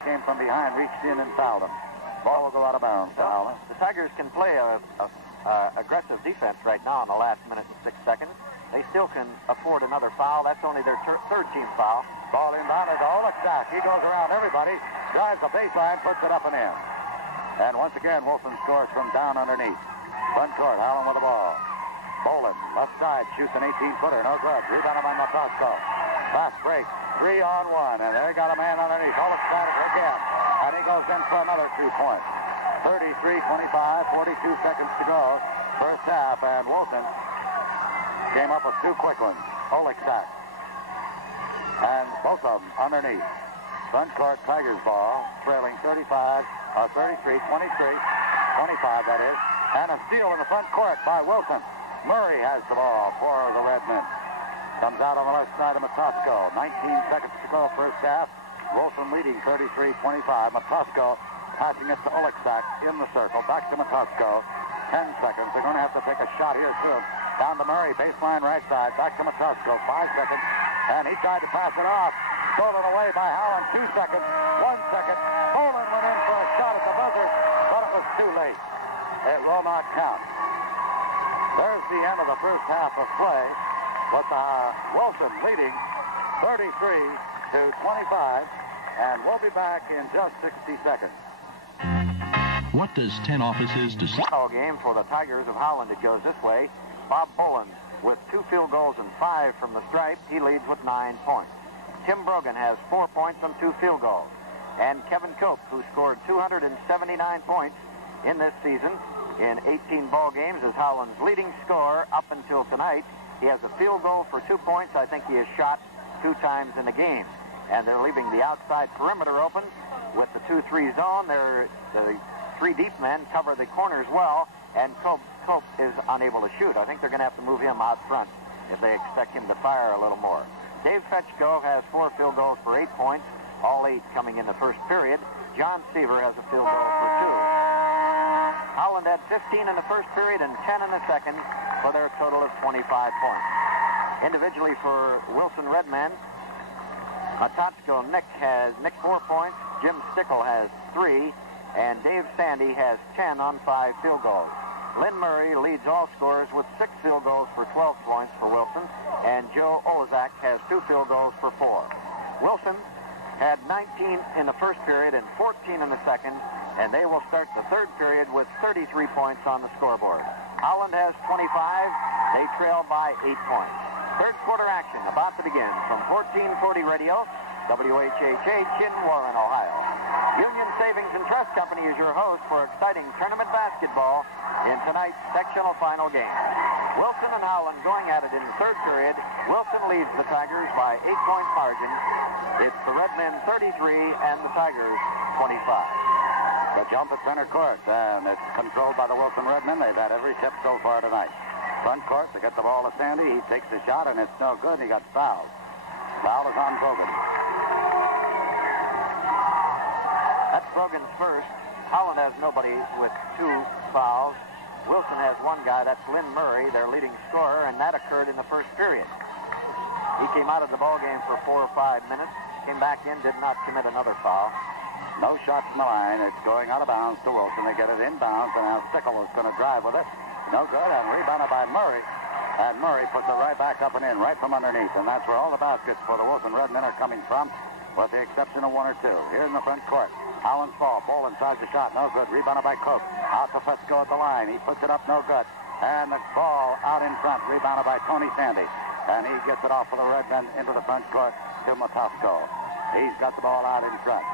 came from behind, reached in and fouled him. Ball will go out of bounds. So the Tigers can play a aggressive defense right now in the last minute and 6 seconds. They still can afford another foul. That's only their third team foul. Ball inbounded to Oleksak. He goes around everybody, drives the baseline, puts it up and in. And once again, Wilson scores from down underneath. Front court, Howland with the ball. Bolin, left side, shoots an 18-footer, no good. Rebounded by Matosco. Fast break, 3-on-1, and they got a man underneath. Oleksak again, and he goes in for another 2 points. 33-25, 42 seconds to go. First half, and Wilson came up with 2 quick ones. Oleksak. And both of them underneath. Front court, Tigers ball, trailing 33, 23, 25 that is. And a steal in the front court by Wilson. Murray has the ball for the Redmen. Comes out on the left side of Matosco. 19 seconds to go first half. Wilson leading 33-25. Matosco passing it to Oleksak in the circle. Back to Matosco. 10 seconds. They're going to have to take a shot here soon. Down to Murray, baseline right side. Back to Matosco. 5 seconds. And he tried to pass it off. Stolen away by Howland. 2 seconds. 1 second. Howland went in for a shot at the buzzer, but it was too late. It will not count. There's the end of the first half of play. With Wilson leading 33-25. And we'll be back in just 60 seconds. What does 10 offices to see? Game for the Tigers of Howland. It goes this way. Bob Bolin with 2 field goals and 5 from the stripe. He leads with 9 points. Tim Brogan has 4 points on 2 field goals. And Kevin Cope, who scored 279 points in this season in 18 ball games, is Howland's leading scorer up until tonight. He has a field goal for 2 points. I think he has shot 2 times in the game. And they're leaving the outside perimeter open with the 2-3 zone. The 3 deep men cover the corners well, and Cope is unable to shoot. I think they're going to have to move him out front if they expect him to fire a little more. Dave Fetchko has 4 field goals for 8 points, all 8 coming in the first period. John Seaver has a field goal for 2. Howland had 15 in the first period and 10 in the second for their total of 25 points. Individually for Wilson Redman, Matosco Nick has 4 points, Jim Stickle has 3, and Dave Sandy has 10 on 5 field goals. Lynn Murray leads all scorers with 6 field goals for 12 points for Wilson, and Joe Olezak has 2 field goals for 4. Wilson had 19 in the first period and 14 in the second, and they will start the third period with 33 points on the scoreboard. Howland has 25. They trail by 8 points. Third quarter action about to begin from 1440 Radio, WHHH in Warren, Ohio. Union Savings and Trust Company is your host for exciting tournament basketball in tonight's sectional final game. Wilson and Howland going at it in the third period. Wilson leads the Tigers by 8-point margin. It's the Redmen 33 and the Tigers 25. The jump at center court, and it's controlled by the Wilson Redmen. They've had every tip so far tonight. Front court, they get the ball to Sandy. He takes the shot, and it's no good. He got fouled. Foul is on Brogan. That's Brogan's first. Howland has nobody with 2 fouls. Wilson has 1 guy. That's Lynn Murray, their leading scorer, and that occurred in the first period. He came out of the ball game for 4 or 5 minutes, came back in, did not commit another foul. No shots in the line. It's going out of bounds to Wilson. They get it inbounds, and now Stickle is going to drive with it. No good, and rebounded by Murray. And Murray puts it right back up and in, right from underneath. And that's where all the baskets for the Wilson Redmen are coming from, with the exception of 1 or 2. Here in the front court, Howland's ball. Bolin tries the shot. No good. Rebounded by Cook. Out to Fetchko at the line. He puts it up. No good. And the ball out in front. Rebounded by Tony Sandy. And he gets it off for the Redmen into the front court to Matosco. He's got the ball out in front.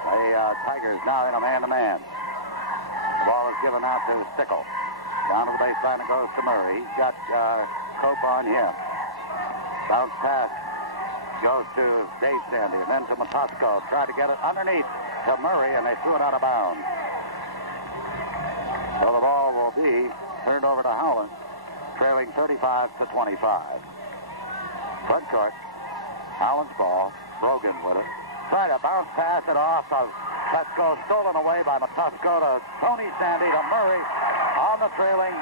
The Tigers now in a man-to-man. The ball is given out to Stickle. Down to the baseline it goes to Murray. He's got Cope on him. Bounce pass goes to Dave Sandy and then to Matosco. Tried to get it underneath to Murray, and they threw it out of bounds. So the ball will be turned over to Howland, trailing 35-25. Front court, Howland's ball. Brogan with it. Trying to bounce pass it off of Fetchko, stolen away by Matosco to Tony Sandy to Murray on the trailing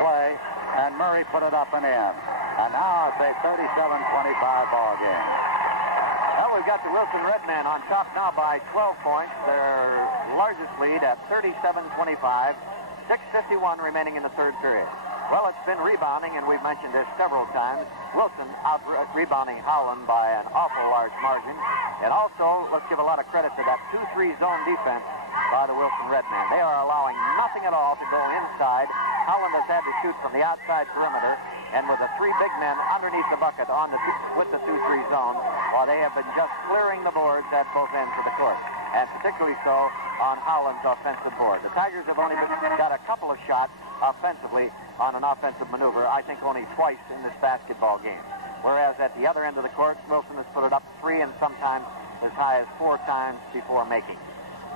play, and Murray put it up and in. And now it's a 37-25 ball game. Well, we've got the Wilson Redmen on top now by 12 points. Their largest lead at 37-25. 6:51 remaining in the third period. Well, it's been rebounding, and we've mentioned this several times. Wilson out-rebounding Howland by an awful large margin. And also, let's give a lot of credit to that 2-3 zone defense by the Wilson Redmen. They are allowing nothing at all to go inside. Howland has had to shoot from the outside perimeter, and with the 3 big men underneath the bucket with the 2-3 zone, while they have been just clearing the boards at both ends of the court, and particularly so on Howland's offensive board. The Tigers have only got a couple of shots offensively on an offensive maneuver, I think only twice in this basketball game. Whereas at the other end of the court, Wilson has put it up 3 and sometimes as high as 4 times before making.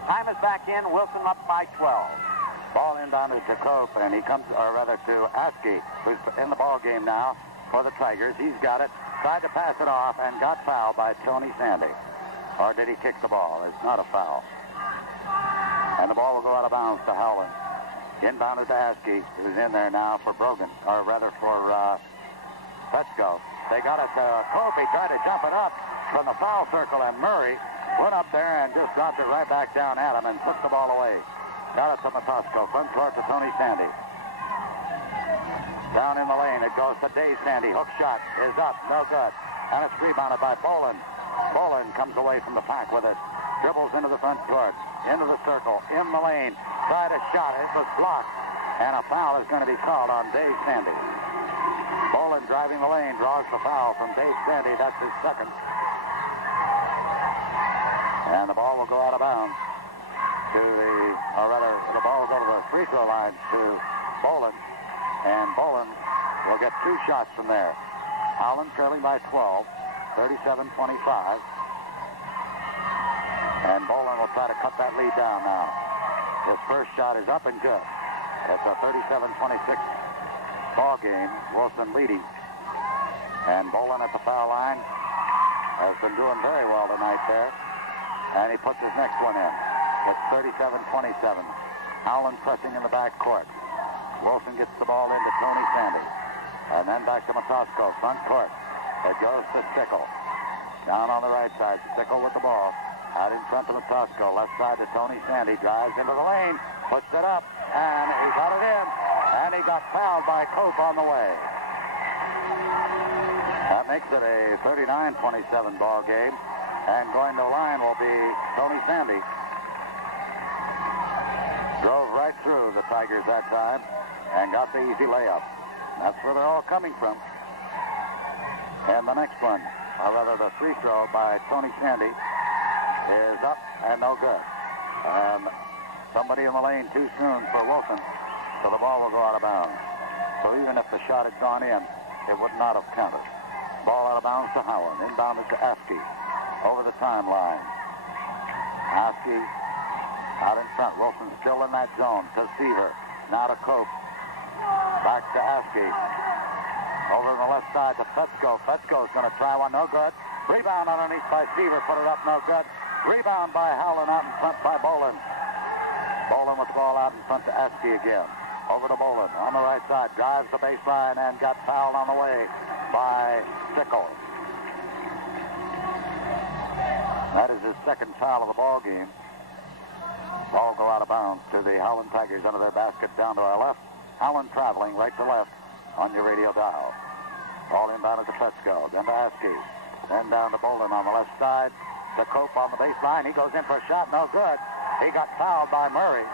Time is back in. Wilson up by 12. Ball inbound to Jacob, and he comes, or rather to Askey, who's in the ball game now for the Tigers. He's got it, tried to pass it off, and got fouled by Tony Sandy. Or did he kick the ball? It's not a foul. And the ball will go out of bounds to Howland. Inbounded to Askey, who's in there now for Brogan, or rather for Petsko. They got it to Cope. He tried to jump it up from the foul circle, and Murray went up there and just dropped it right back down at him and took the ball away. Got it to Matosko. Front court to Tony Sandy. Down in the lane, it goes to Dave Sandy. Hook shot is up, no good. And it's rebounded by Boland. Boland comes away from the pack with it. Dribbles into the front court. Into the circle. In the lane. Tried a shot. It was blocked. And a foul is going to be called on Dave Sandy. Boland driving the lane. Draws the foul from Dave Sandy. That's his second. And the ball will go out of bounds to the ball will go to the free throw line to Boland. And Boland will get 2 shots from there. Howland trailing by 12, 37-25. And Boland will try to cut that lead down now. His first shot is up and good. It's a 37-26 ball game. Wilson leading. And Boland at the foul line has been doing very well tonight there. And he puts his next one in. It's 37-27. Howland pressing in the back court. Wilson gets the ball into Tony Sandy. And then back to Matosko, front court. It goes to Stickle. Down on the right side, Stickle with the ball. Out in front of Matosko, left side to Tony Sandy. Drives into the lane, puts it up, and he got it in. And he got fouled by Cope on the way. That makes it a 39-27 ball game. And going to the line will be Tony Sandy. Drove right through the Tigers that time and got the easy layup. That's where they're all coming from. And the next one, or rather the free throw by Tony Sandy, is up and no good. And somebody in the lane too soon for Wilson, so the ball will go out of bounds. So even if the shot had gone in, it would not have counted. Ball out of bounds to Howland. Inbounded to Askey. Over the timeline. Askey out in front. Wilson still in that zone. To Seaver. Now to Cope. Back to Askey. Over on the left side to Petsko. Petsko's going to try one. No good. Rebound underneath by Seaver. Put it up. No good. Rebound by Howland out in front by Boland. Boland with the ball out in front to Askey again. Over to Boland on the right side. Drives the baseline and got fouled on the way by Stickle. That is his second foul of the ball game. Ball go out of bounds to the Howland Tigers under their basket down to our left. Howland traveling right to left on your radio dial. Ball inbounded to Petsko, then to Askey. Then down to Boland on the left side. To Cope on the baseline. He goes in for a shot. No good. He got fouled by Murray.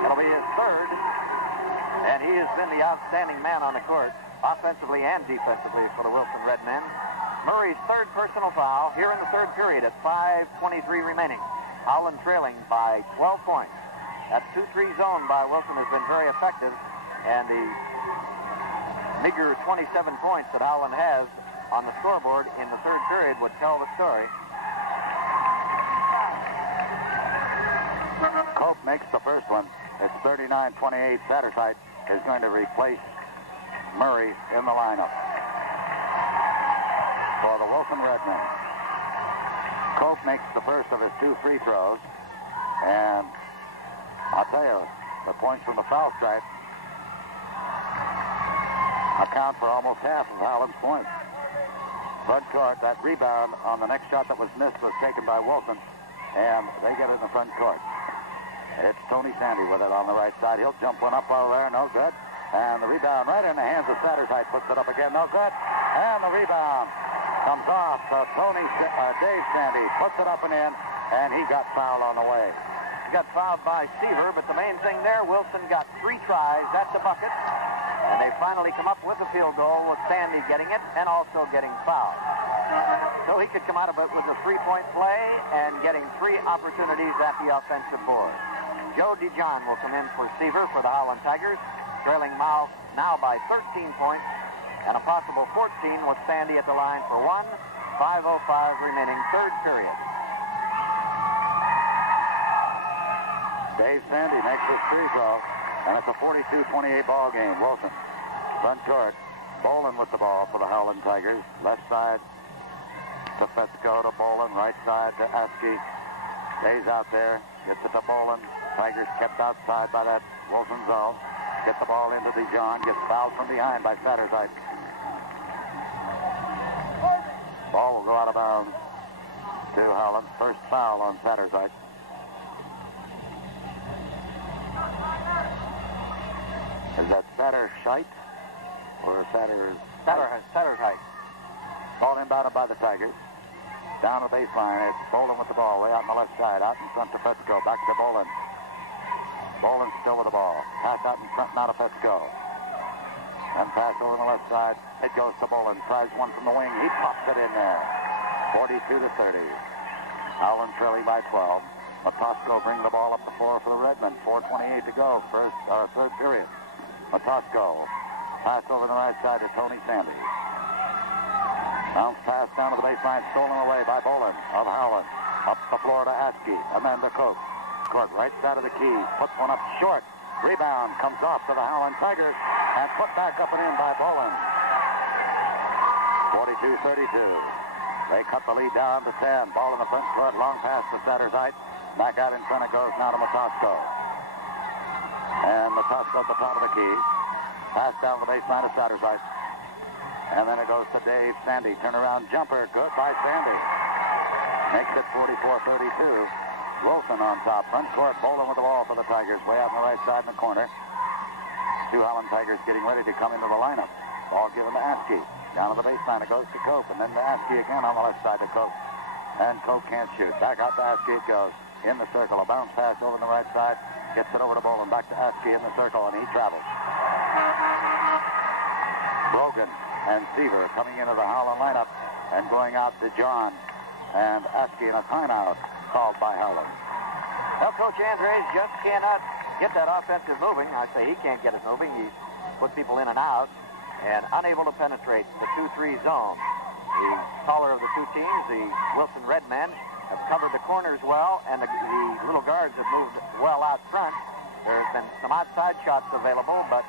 It'll be his third. And he has been the outstanding man on the court, offensively and defensively for the Wilson Redmen. Murray's third personal foul here in the third period at 5:23 remaining. Howland trailing by 12 points. That 2-3 zone by Wilson has been very effective, and the meager 27 points that Howland has on the scoreboard in the third period would tell the story. Cope makes the first one. It's 39-28. Satterthwaite is going to replace Murray in the lineup for the Wilson Redmen. Cope makes the first of his 2 free throws, and I'll tell you, the points from the foul stripe account for almost half of Howland's points. Front court, that rebound on the next shot that was missed was taken by Wilson, and they get it in the front court. It's Tony Sandy with it on the right side. He'll jump one up over there, no good. And the rebound right in the hands of Satterthwaite, puts it up again, no good. And the rebound comes off to Dave Sandy, puts it up and in, and he got fouled on the way. He got fouled by Seaver, but the main thing there, Wilson got 3 tries at the bucket, and they finally come up with a field goal with Sandy getting it and also getting fouled. So he could come out of it with a 3-point play and getting 3 opportunities at the offensive board. Joe DeJohn will come in for Seaver for the Howland Tigers, trailing now by 13 points and a possible 14 with Sandy at the line for 1. 5:05 remaining, third period. Dave Sandy makes his free throw, and it's a 42-28 ball game. Wilson, front court. Boland with the ball for the Howland Tigers. Left side to Fesco, to Boland. Right side to Askey. Stays out there. Gets it to Boland. Tigers kept outside by that Wilson zone. Get the ball into DeJohn. Gets fouled from behind by Satterthwaite. Ball will go out of bounds to Howland. First foul on Satterthwaite. Is that Satterthwaite or Satterthwaite? Ball inbounded by the Tigers. Down the baseline, it's Boland with the ball, way out on the left side. Out in front to Fesco, back to Boland. Boland still with the ball. Pass out in front now to Fesco. And pass over on the left side. It goes to Boland. Tries one from the wing. He pops it in there. 42-30. Howland trailing by 12. Matosco bring the ball up the floor for the Redmen. 4:28 to go. Third period. Matosco. Pass over the right side to Tony Sandy. Bounce pass down to the baseline. Stolen away by Boland of Howland. Up the floor to Askey. And then to Cook. Court right side of the key. Puts one up short. Rebound comes off to the Howland Tigers. And put back up and in by Boland. 42-32. They cut the lead down to 10. Ball in the front court. Long pass to Satterthwaite. Back out in front it goes now to Matosco. And Matosco at the top of the key. Pass down the baseline to Satterthwaite. And then it goes to Dave Sandy. Turnaround jumper. Good by Sandy. Makes it 44-32. Wilson on top. Front court. Boland with the ball for the Tigers. Way out on the right side in the corner. 2 Howland Tigers getting ready to come into the lineup. Ball given to Askey. Down to the baseline. It goes to Cope. And then to Askey again on the left side to Cope. And Cope can't shoot. Back out to Askey it goes. In the circle. A bounce pass over on the right side. Gets it over to Boland. Back to Askey in the circle. And he travels. Brogan and Seaver coming into the Howland lineup. And going out to John. And Askey in a timeout called by Howland. Well, Coach Andres just cannot get that offensive moving. I say he can't get it moving. He's put people in and out and unable to penetrate the 2-3 zone. The taller of the two teams, the Wilson Redmen, have covered the corners well, and the little guards have moved well out front. There's been some outside shots available, but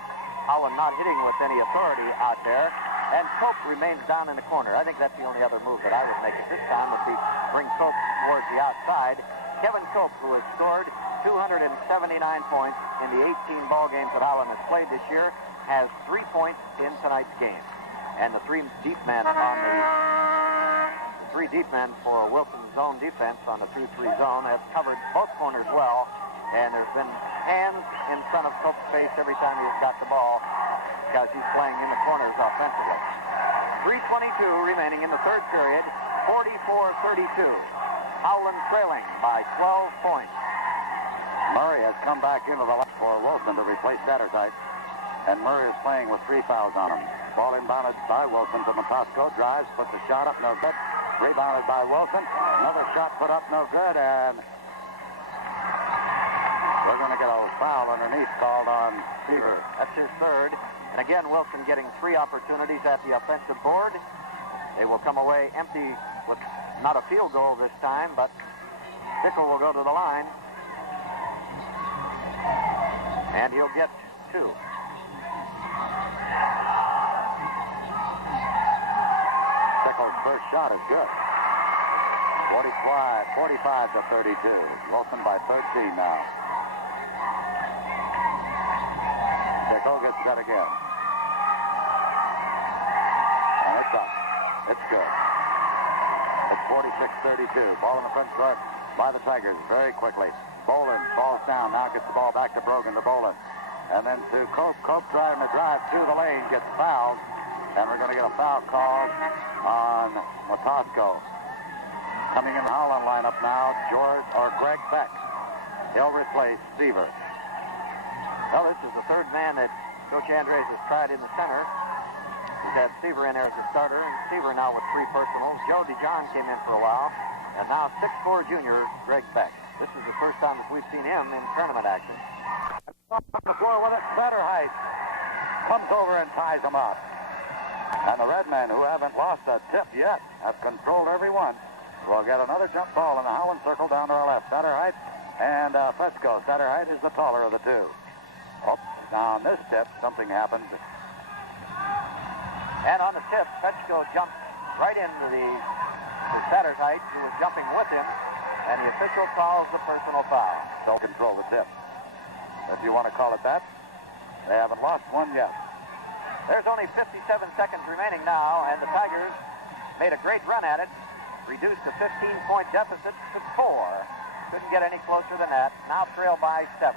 Howland not hitting with any authority out there. And Cope remains down in the corner. I think that's the only other move that I would make at this time would be bring Cope towards the outside. Kevin Cope, who has scored 279 points in the 18 ball games that Howland has played this year, has 3 points in tonight's game. And the three deep men for Wilson's zone defense on the 2-3 zone have covered both corners well. And there's been hands in front of Cope's face every time he's got the ball because he's playing in the corners offensively. 3:22 remaining in the third period. 44-32. Howland trailing by 12 points. Murray has come back into the line for Wilson to replace Satterthwaite. And Murray is playing with 3 fouls on him. Ball inbounded by Wilson to Matosco. Drives, puts the shot up, no good. Rebounded by Wilson. Another shot put up, no good. And we're going to get a foul underneath called on Seaver. That's his third. And again, Wilson getting 3 opportunities at the offensive board. They will come away empty with not a field goal this time, but Tickle will go to the line. And he'll get 2. Tickle's first shot is good. 45-32. Wilson by 13 now. Tickle gets that again. And it's up. It's good. 46-32. Ball in the front court by the Tigers very quickly. Boland falls down. Now gets the ball back to Brogan, to Boland. And then to Cope. Cope trying to drive through the lane, gets fouled. And we're going to get a foul call on Matosco. Coming in the Howland lineup now, George or Greg Beck. He'll replace Seaver. Well, this is the third man that Coach Andres has tried in the center. He's had Seaver in there as a starter, and Seaver now with 3 personals. Joe DeJohn came in for a while, and now 6'4" junior Greg Beck. This is the first time that we've seen him in tournament action. On the floor with it, center height. Comes over and ties him up. And the Redmen, who haven't lost a tip yet, have controlled every one. We'll get another jump ball in the Howland circle down to our left. Center height and Fresco. Center height is the taller of the two. Oh, now on this tip, something happened. And on the tip, Fresco jumped right into the Satter's height, who was jumping with him, and the official calls the personal foul. So control the tip, if you want to call it that. They haven't lost one yet. There's only 57 seconds remaining now, and the Tigers made a great run at it. Reduced a 15-point deficit to 4. Couldn't get any closer than that. Now trail by 7.